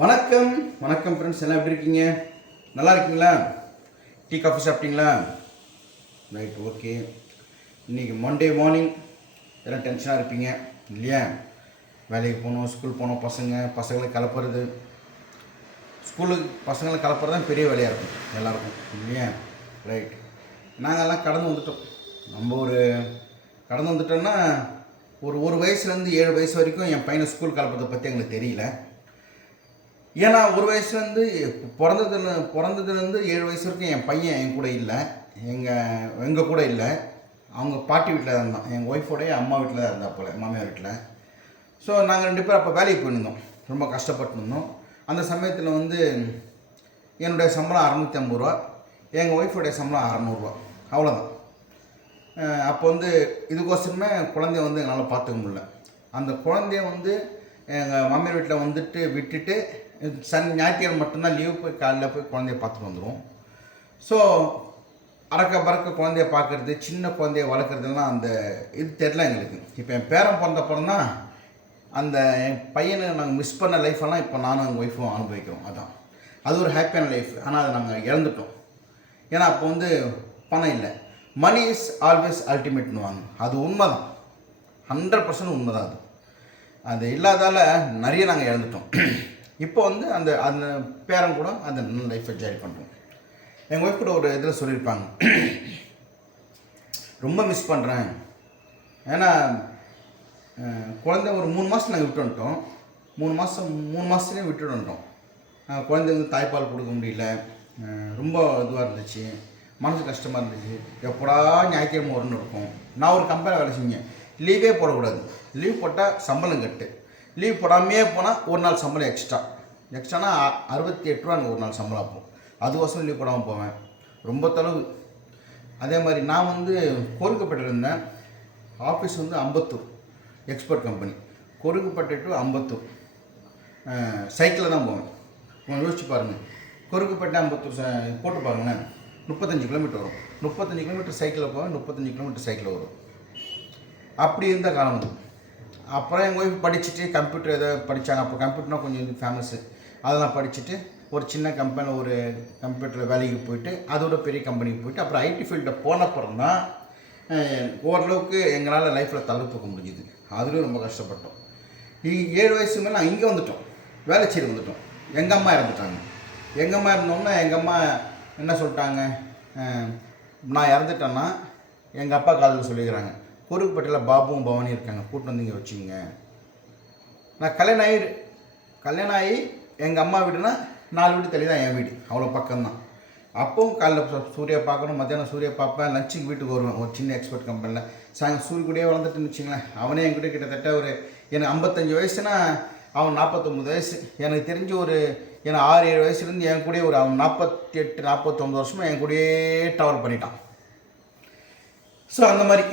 வணக்கம். வணக்கம் ஃப்ரெண்ட்ஸ் எல்லாம் எப்படி இருக்கீங்க? நல்லா இருக்கீங்களா? டீ காஃபி சாப்பிட்டீங்களா? ரைட் ஓகே இன்றைக்கி மண்டே மார்னிங் எல்லாம் டென்ஷனாக இருப்பீங்க இல்லையா? வேலைக்கு போகணும் ஸ்கூல் போகணும் பசங்க பசங்களை கிளப்புறது ஸ்கூலுக்கு பசங்களை கிளப்புறது தான் பெரிய வேலையாக இருக்கும் எல்லாருக்கும் இல்லையா? ரைட் நாங்கள்லாம் கடந்து வந்துட்டோம். நம்ம ஒரு கடந்து வந்துட்டோம்னா ஒரு ஒரு வயசுலேருந்து ஏழு வயசு வரைக்கும் என் பையனை ஸ்கூல் கிளப்புறதை பற்றி எங்களுக்கு தெரியல. ஏன்னா ஒரு வயசுலேருந்து பிறந்ததுல பிறந்ததுலேருந்து ஏழு வயசு வரைக்கும் என் பையன் என் கூட இல்லை. எங்கள் எங்கள் கூட இல்லை. அவங்க பாட்டி வீட்டில் தான் இருந்தான் எங்கள் ஒய்ஃபோடைய அம்மா வீட்டில் தான் இருந்தா போல மாமியார் வீட்டில் ஸோ நாங்கள் ரெண்டு பேரும் அப்போ வேலைக்கு போயிருந்தோம். ரொம்ப கஷ்டப்பட்டுருந்தோம் அந்த சமயத்தில் வந்து என்னுடைய சம்பளம் அறநூற்றி ஐம்பது ரூபா எங்கள் ஒய்ஃபுடைய சம்பளம் அறநூறுவா அவ்வளோதான் அப்போ வந்து இதுக்கோசரமே குழந்தைய வந்து எங்களால் பார்த்துக்க முடியல. அந்த குழந்தைய வந்து எங்கள் மாமியார் வீட்டில் வந்துட்டு விட்டுட்டு சன் ஞாயிற்றுக்கிழமை மட்டும்தான் லீவ் போய் காலைல போய் குழந்தைய பார்த்துட்டு வந்துடும் ஸோ அறக்க பறக்க குழந்தைய பார்க்குறது சின்ன குழந்தைய வளர்க்குறதுலாம் அந்த இது தெரில எங்களுக்கு. இப்போ என் பேரன் பிறந்தப்பறம் தான் அந்த என் பையனை நாங்கள் மிஸ் பண்ண லைஃப்பெல்லாம் இப்போ நானும் எங்கள் ஒய்ஃபும் அனுபவிக்கிறோம். அதான். அது ஒரு ஹாப்பியான லைஃப் ஆனால் அதை நாங்கள் இழந்துட்டோம். ஏன்னா அப்போ வந்து பணம் இல்லை. மணி இஸ் ஆல்வேஸ் அல்டிமேட்னுவாங்க அது உண்மை தான் ஹண்ட்ரட் பர்சன்ட் உண்மை தான் அது. அது இல்லாதால் நிறைய நாங்கள் இழந்துட்டோம். இப்போ வந்து அந்த அந்த பேரன் கூட அந்த லைஃப்பை ஜாரி பண்ணுறோம் எங்கள் ஒய்ஃப் கூட ஒரு இதில் சொல்லியிருப்பாங்க. ரொம்ப மிஸ் பண்ணுறேன் ஏன்னா குழந்தை ஒரு மூணு மாதம் நாங்கள் விட்டு வந்துட்டோம். மூணு மாதம் மூணு மாதத்துலேயும் விட்டுட்டு வந்துட்டோம். அஹ், குழந்தை வந்து தாய்ப்பால் கொடுக்க முடியல. ரொம்ப இதுவாக இருந்துச்சு. மனசு கஷ்டமாக இருந்துச்சு. எப்படா ஞாயிற்றுக்கிழமை வரும்னு இருக்கும். நான் ஒரு கம்பெனி வேலை செஞ்சேன். லீவே போடக்கூடாது. லீவ் போட்டால் சம்பளம் கட்டு. லீவ் போடாமையே போனால் ஒரு நாள் சம்பளம் எக்ஸ்ட்ரா எக்ஸ்ட்ரானா அறுபத்தி எட்டு ரூபா ஒரு நாள் சம்பளம் ஆப்போம் அது வருஷம் லீவ் போடாமல் போவேன். ரொம்ப தொலைவு. அதே மாதிரி நான் வந்து கோரிக்கப்பட்டு இருந்தேன். ஆஃபீஸ் வந்து Ambattur. Export company Korukkupettai to Ambattur. சைக்கிளில் தான் போவேன். கொஞ்சம் யோசிச்சு பாருங்கள் கொருக்குப்பட்டை அம்பத்தூர் போட்டு பாருங்களேன். முப்பத்தஞ்சு கிலோமீட்டர் வரும். முப்பத்தஞ்சு கிலோமீட்டர் சைக்கிளில் போவேன். முப்பத்தஞ்சு கிலோமீட்டர் சைக்கிளில் வரும். அப்படி இருந்த காலம் அப்புறம் எங்கள் ஒய்ஃப் படிச்சுட்டு கம்ப்யூட்டர் ஏதோ படித்தாங்க அப்போ கம்ப்யூட்டர்னால் கொஞ்சம் இது ஃபேமஸ்ஸு அதெல்லாம் படிச்சுட்டு ஒரு சின்ன கம்பெனியில் ஒரு கம்ப்யூட்டர் வேலைக்கு போயிட்டு அதோட பெரிய கம்பெனிக்கு போயிட்டு அப்புறம் ஐடி ஃபீல்டில் போனப்புறம் தான் ஓரளவுக்கு எங்களால் லைஃப்பில் தள்ள போக முடிஞ்சுது. அதுலேயும் ரொம்ப கஷ்டப்பட்டோம். ஏழு வயசு மேலே இங்கே வந்துட்டோம். வேலைச்சேரி வந்துட்டோம். எங்கள் அம்மா இறந்துட்டாங்க. எங்கள் அம்மா இருந்தோம்னா எங்கள் அம்மா என்ன சொல்லிட்டாங்க? நான் இறந்துட்டேன்னா எங்கள் அப்பா காதல் சொல்லிக்கிறாங்க. குறுக்குப்பட்டியில் பாபுவும் பவானி இருக்காங்க. கூட்டு வந்து இங்கே வச்சுங்க நான் கல்யாணம் ஆகி கல்யாணம் ஆகி எங்கள் அம்மா வீடுனா நாலு வீடு தள்ளி தான் என் வீடு. அவ்வளோ பக்கம்தான். அப்பவும் காலைல சூரியா சூர்யா பார்க்கணும் மத்தியானம் சூர்யா பார்ப்பேன் லஞ்சுக்கு வீட்டுக்கு வருவேன். ஒரு சின்ன எக்ஸ்போர்ட் கம்பெனியில் சாயங்காலம் சூரிய கூடயே வளர்ந்துட்டுன்னு வச்சுங்களேன் அவனே என்கிட்ட கிட்டத்தட்ட ஒரு எனக்கு ஐம்பத்தஞ்சு வயசுனா அவன் நாற்பத்தொம்பது வயசு. எனக்கு தெரிஞ்சு ஒரு எனக்கு ஆறு ஏழு வயசுலேருந்து என் கூடயே ஒரு அவன் நாற்பத்தி எட்டு நாற்பத்தொம்பது வருஷமாக என் கூடயே ட்ராவல் பண்ணிட்டான். ஸோ அந்த மாதிரி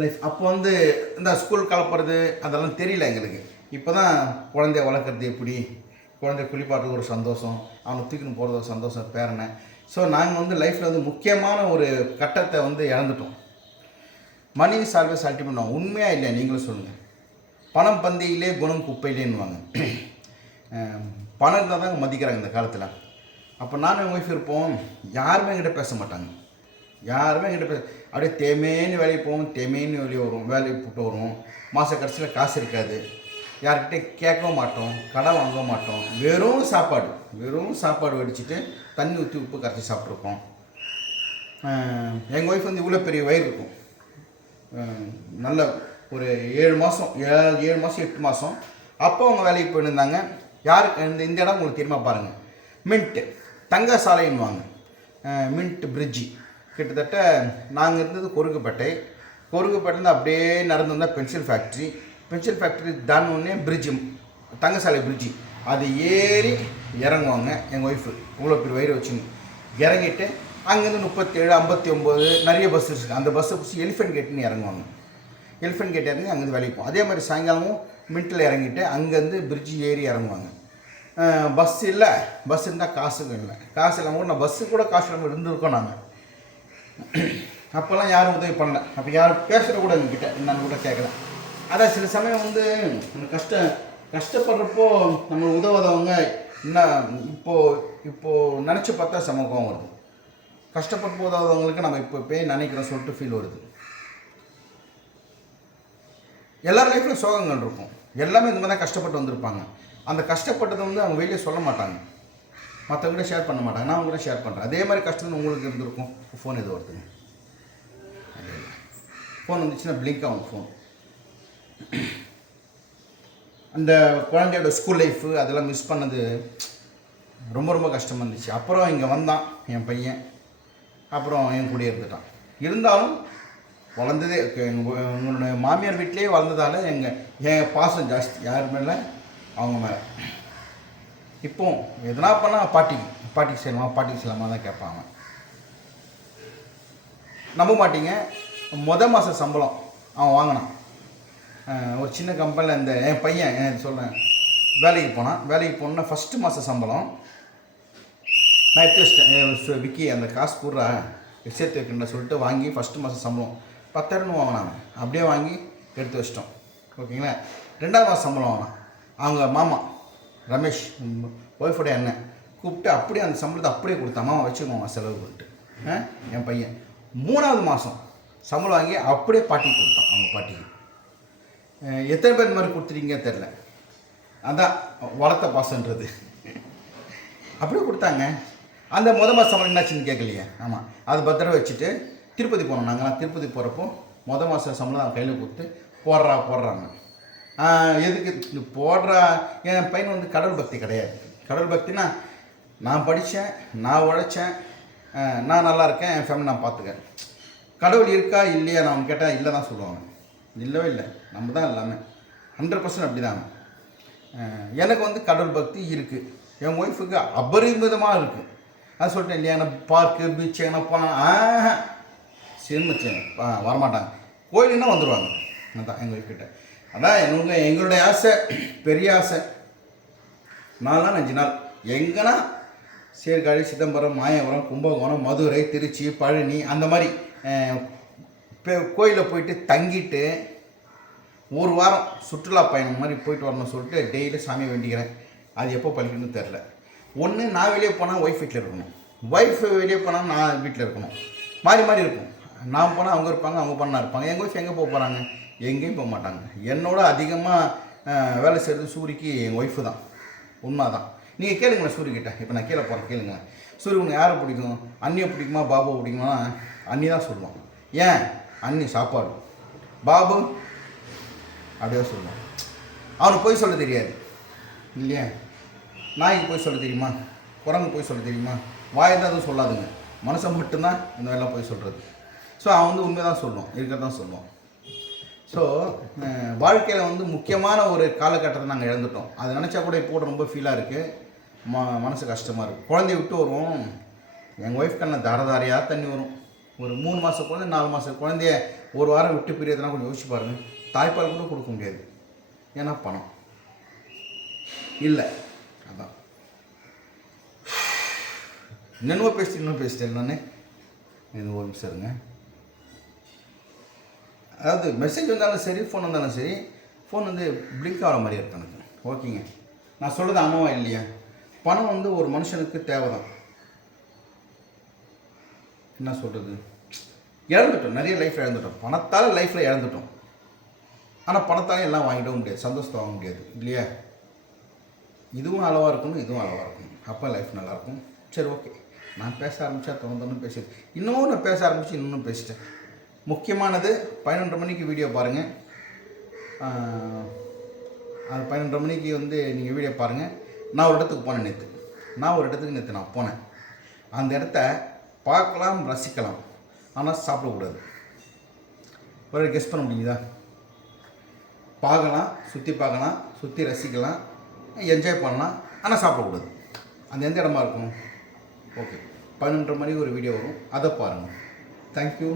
லைஃப் அப்போ வந்து இந்த ஸ்கூல் கலப்புறது அதெல்லாம் தெரியல எங்களுக்கு. இப்போ தான் குழந்தைய வளர்க்குறது எப்படி? குழந்தைய குளிப்பாட்டுக்கு ஒரு சந்தோஷம் அவனை தூக்கின்னு போகிறது ஒரு சந்தோஷம் பேரனை. ஸோ நாங்கள் வந்து லைஃப்பில் வந்து முக்கியமான ஒரு கட்டத்தை வந்து இழந்துட்டோம். மணி இஸ் ஆல்வேஸ் அல்டிமேட் உண்மையாக இல்லை நீங்களும் சொல்லுங்கள் பணம் பந்தியிலே குணம் குப்பையிலேன்னுவாங்க. பணம் இருந்தால் தாங்க மதிக்கிறாங்க இந்த காலத்தில். அப்போ நானும் எங்கள் ஒய்ஃப் இருப்போம். யாருமே என்கிட்ட பேச மாட்டாங்க. யாருமே என்கிட்ட பேச அப்படியே தேமேன்னு வேலைக்கு போவோம் தேமேன்னு வெளியே வரும் வேலைக்கு போட்டு வருவோம். மாத கடைசியில் காசு இருக்காது. யார்கிட்ட கேட்கவும் மாட்டோம் கடன் வாங்க மாட்டோம். வெறும் சாப்பாடு வெறும் சாப்பாடு வடிச்சிட்டு தண்ணி ஊற்றி உப்பு கரைச்சி சாப்பிட்ருக்கோம் எங்கள் ஒய்ஃப் வந்து இவ்வளோ பெரிய வயிறு இருக்கும். நல்ல ஒரு ஏழு மாதம் ஏழு ஏழு மாதம் எட்டு மாதம் அப்போ அவங்க வேலைக்கு போயிருந்தாங்க. யாருக்கு இந்த இந்த இடம் உங்களுக்கு தெரியுமா பாருங்கள் மின்ட்டு தங்க சாலைன்னுவாங்க மின்ட் பிரிட்ஜி கிட்டத்தட்ட நாங்கள் இருந்தது கொருக்குப்பேட்டை கொருக்குப்பேட்டிலேருந்து அப்படியே நடந்து வந்தால் பென்சில் ஃபேக்ட்ரி பென்சில் ஃபேக்ட்ரி தான் உடனே பிரிட்ஜு தங்கசாலை பிரிட்ஜி அது ஏறி இறங்குவாங்க எங்கள் ஒய்ஃபு இவ்வளோ பெரிய வயிறு வச்சுன்னு. இறங்கிட்டு அங்கேருந்து முப்பத்தேழு ஐம்பத்தி ஒம்பது நிறைய பஸ் இருக்குது அந்த பஸ்ஸை பிடிச்சி எலிஃபென்ட் கேட்டுன்னு இறங்குவாங்க. எலிஃபென்ட் கேட் இறங்கி அங்கேருந்து வேலைக்கு போகும். அதே மாதிரி சாயங்காலமும் மின்ட்டில் இறங்கிட்டு அங்கேருந்து பிரிட்ஜி ஏறி இறங்குவாங்க. பஸ் இல்லை. பஸ் இருந்தால் காசுங்க இல்லை. காசு இல்லாமல் கூட நான் பஸ்ஸு கூட காசு இல்லாமல் இருந்திருக்கோம் நாங்கள் அப்போல்லாம் யாரும் உதவி பண்ணல. அப்போ யாரும் பேசுகிற கூட எங்ககிட்ட என்னன்னு கூட கேட்கல அதான் சில சமயம் வந்து நம்ம கஷ்ட கஷ்டப்படுறப்போ நம்ம உதவாதவங்க என்ன இப்போது இப்போது நினச்சி பார்த்தா செம கோவம் வருது. கஷ்டப்பட்டு போதாதவங்களுக்கு நம்ம இப்போ போய் நினைக்கிறோம் சொல்லிட்டு ஃபீல் வருது. எல்லார் லைஃப்லையும் சோகங்கள் இருக்கும். எல்லாமே இந்த மாதிரி தான் கஷ்டப்பட்டு வந்திருப்பாங்க. அந்த கஷ்டப்பட்டதை வந்து அவங்க வெளியே சொல்ல மாட்டாங்க. மற்றவங்க ஷேர் பண்ண மாட்டாங்க. நான் அவங்க ஷேர் பண்ணுறேன் அதே மாதிரி கஷ்டம் உங்களுக்கு இருந்திருக்கும். ஃபோன் எது வருதுங்க. ஃபோன் வந்துச்சுன்னா பிளிங்க் ஆகும் ஃபோன் அந்த குழந்தையோட ஸ்கூல் லைஃபு அதெல்லாம் மிஸ் பண்ணது ரொம்ப ரொம்ப கஷ்டமாக இருந்துச்சு அப்புறம் இங்கே வந்தான் என் பையன். அப்புறம் என் கூடயே இருந்துட்டான். இருந்தாலும் வளர்ந்ததே எங்கள் உங்களுடைய மாமியார் வீட்டிலேயே வளர்ந்ததால எங்கள் என் பாசம் ஜாஸ்தி. யார் மேலே? அவங்க மேலே. இப்போ எதனா பண்ணால் பாட்டிக்கு பாட்டிக்கு செய்யலாமா பாட்டிக்கு செய்யலாமா தான் கேட்பாங்க. நம்ப மாட்டீங்க. முத மாத சம்பளம் அவன் வாங்கினான். ஒரு சின்ன கம்பெனியில் இந்த என் பையன் என் சொல்கிறேன் வேலைக்கு போனான். வேலைக்கு போனால் ஃபஸ்ட்டு மாத சம்பளம். நான் எடுத்து வச்சிட்டேன். விக்கி அந்த காசு கூடுறா சேர்த்து வைக்கணும்னு சொல்லிட்டு வாங்கி ஃபஸ்ட்டு மாதம் சம்பளம். பத்தாயிரம்னு வாங்கினாங்க அப்படியே வாங்கி எடுத்து வச்சிட்டோம். ஓகேங்களா? ரெண்டாவது மாதம் சம்பளம் வாங்கினான். அவங்க மாமா ரமேஷ் ஒய்ஃபுடைய அண்ணன் கூப்பிட்டு அப்படியே அந்த சம்பளத்தை அப்படியே கொடுத்தா மாமா வச்சுக்கோங்க செலவு பண்ணிட்டு ஆ என் பையன். மூணாவது மாதம் சம்பளம் வாங்கி அப்படியே பாட்டிக்கு கொடுத்தான். அவங்க பாட்டிக்கு. எத்தனை பேர் இந்த மாதிரி கொடுத்துட்டீங்க தெரில அதான் வளர்த்த பாசன்றது அப்படியே கொடுத்தாங்க. அந்த முத மாதம் சம்பளம் என்னாச்சுன்னு கேட்கலையே. ஆமாம் அது பத்திரம் வச்சுட்டு திருப்பதி போனோம். நாங்கள்லாம் திருப்பதி போகிறப்போ மொதல் மாதம் சம்பளம் அவன் கையில் கொடுத்து போடுறா போடுறாங்க. எதுக்கு? இது போடுறா. என் பையன் வந்து கடவுள் பக்தி கிடையாது. கடவுள் பக்தினா நான் படித்தேன் நான் உழைச்சேன் நான் நல்லா இருக்கேன் என் ஃபேமிலி நான் பார்த்துக்கேன் கடவுள் இருக்கா இல்லையா? நான் அவங்க கேட்டால் இல்லை தான் சொல்லுவாங்க. இல்லவே இல்லை. நம்ம தான் எல்லாமே. ஹண்ட்ரட் பர்சன்ட் அப்படி தான் எனக்கு வந்து கடவுள் பக்தி இருக்குது என் ஒய்ஃபுக்கு அபரிமிதமாக இருக்குது அது சொல்லிட்டேன் இல்லையா நான் பார்க்கு பீச் எங்கன்னா போனால் சினிமச்சு வரமாட்டாங்க. கோயிலுன்னா வந்துடுவாங்க அதான் எங்கள் ஒய்ஃப் கிட்ட. அதான் எங்க எங்களுடைய ஆசை பெரிய ஆசை. நாலு நாள் அஞ்சு நாள். எங்கன்னா சீர்காழி சிதம்பரம் மாயவரம் கும்பகோணம் மதுரை திருச்சி பழனி அந்த மாதிரி கோயிலில் போயிட்டு தங்கிட்டு ஒரு வாரம் சுற்றுலா பயணம் மாதிரி போயிட்டு வரணும்னு சொல்லிட்டு டெய்லி சாமி வேண்டிக்கிறேன். அது எப்போ பழிக்கணும்னு தெரில ஒன்று நான் வெளியே போனால் ஒய்ஃப் வீட்டில் இருக்கணும். ஒய்ஃப் வெளியே போனால் நான் வீட்டில் இருக்கணும். மாறி மாறி இருக்கும். நான் போனால் அவங்க இருப்பாங்க அவங்க பண்ணால் இருப்பாங்க. எங்கள் ஒய்ஃப் எங்கே போக போகிறாங்க எங்கேயும் போக மாட்டாங்க. என்னோட அதிகமாக வேலை செய்கிறது சூரிக்கு என் ஒய்ஃபு தான். உண்மை தான் நீங்கள் கேளுங்களேன் சூரியகிட்ட இப்போ நான் கீழே போகிறேன் கேளுங்களேன் சூரிய உனக்கு யாரை பிடிக்கும்? அண்ணியை பிடிக்குமா? பாபாவை பிடிக்குமா அண்ணி தான் சொல்லுவாங்க ஏன்? அண்ணி சாப்பாடு. பாபு அப்படியே சொல்லுவான் அவனுக்கு போய் சொல்ல தெரியாது. இல்லையா? நாய்க்கு போய் சொல்ல தெரியுமா? குரங்கு போய் சொல்ல தெரியுமா? வாயிருந்தா அதுவும் சொல்லாதுங்க. மனுஷன் மட்டும்தான் இந்த மாதிரிலாம் போய் சொல்கிறது ஸோ அவன் வந்து உண்மை தான் சொல்லுவான். இருக்கிறதான் சொல்லுவான். ஸோ வாழ்க்கையில் வந்து முக்கியமான ஒரு காலகட்டத்தை நாங்கள் இழந்துட்டோம். அதை நினச்சா கூட இப்போ ரொம்ப ஃபீலாக இருக்குது ம மனசு கஷ்டமாக இருக்குது குழந்தைய விட்டு வருவோம். எங்கள் ஒய்ஃப் கண்ணில் தார தாரையாக தண்ணி வரும். ஒரு மூணு மாதம் குழந்தை நாலு மாதம் குழந்தைய ஒரு வாரம் விட்டு பிரியதுனா கொஞ்சம் யோசிச்சு பாருங்கள் தாய்ப்பால் கூட கொடுக்க முடியாது. ஏன்னா பணம். இல்லை. அதான். என்னென்னவோ பேசிட்டு இன்னும் பேசிட்டேன் நான். இது ஒரு நிமிஷம் இருங்க. அதாவது மெசேஜ் வந்தாலும் சரி ஃபோன் வந்தாலும் சரி ஃபோன் வந்து பிளிங்க் ஆகிற மாதிரி இருக்கு எனக்கு. ஓகேங்க நான் சொல்கிறது ஆமாவா இல்லையா? பணம் வந்து ஒரு மனுஷனுக்கு தேவை தான் என்ன சொல்கிறது இழந்துட்டோம் நிறைய லைஃப் இழந்துட்டோம் பணத்தால் லைஃப்பில் இழந்துட்டோம் ஆனால் பணத்தாலே எல்லாம் வாங்கிடவும் முடியாது. சந்தோஷத்தை வாங்க முடியாது. இல்லையா? இதுவும் அளவாக இருக்கணும் இதுவும் அளவாக இருக்கணும். அப்போ லைஃப் நல்லாயிருக்கும் சரி ஓகே நான் பேச ஆரம்பித்தா தோணுன்னு பேசி இன்னமும் நான் பேச ஆரம்பித்து இன்னும் பேசிட்டேன். முக்கியமானது பதினொன்றரை மணிக்கு வீடியோ பாருங்கள் அது பதினொன்றரை மணிக்கு வந்து நீங்கள் வீடியோ பாருங்கள் நான் ஒரு இடத்துக்கு போனேன் நேற்று நான் ஒரு இடத்துக்கு நேற்று நான் போனேன். அந்த இடத்த பார்க்கலாம் ரசிக்கலாம். ஆனால் சாப்பிடக்கூடாது. ஒரு கெஸ் பண்ண முடியுதா? பார்க்கலாம் சுற்றி பார்க்கலாம் சுற்றி ரசிக்கலாம் என்ஜாய் பண்ணலாம் ஆனால் சாப்பிடக்கூடாது. அந்த எந்த இடமா இருக்கும்? ஓகே பன்னெண்டு மணிக்கு ஒரு வீடியோ வரும். அதை பாருங்கள் தேங்க்யூ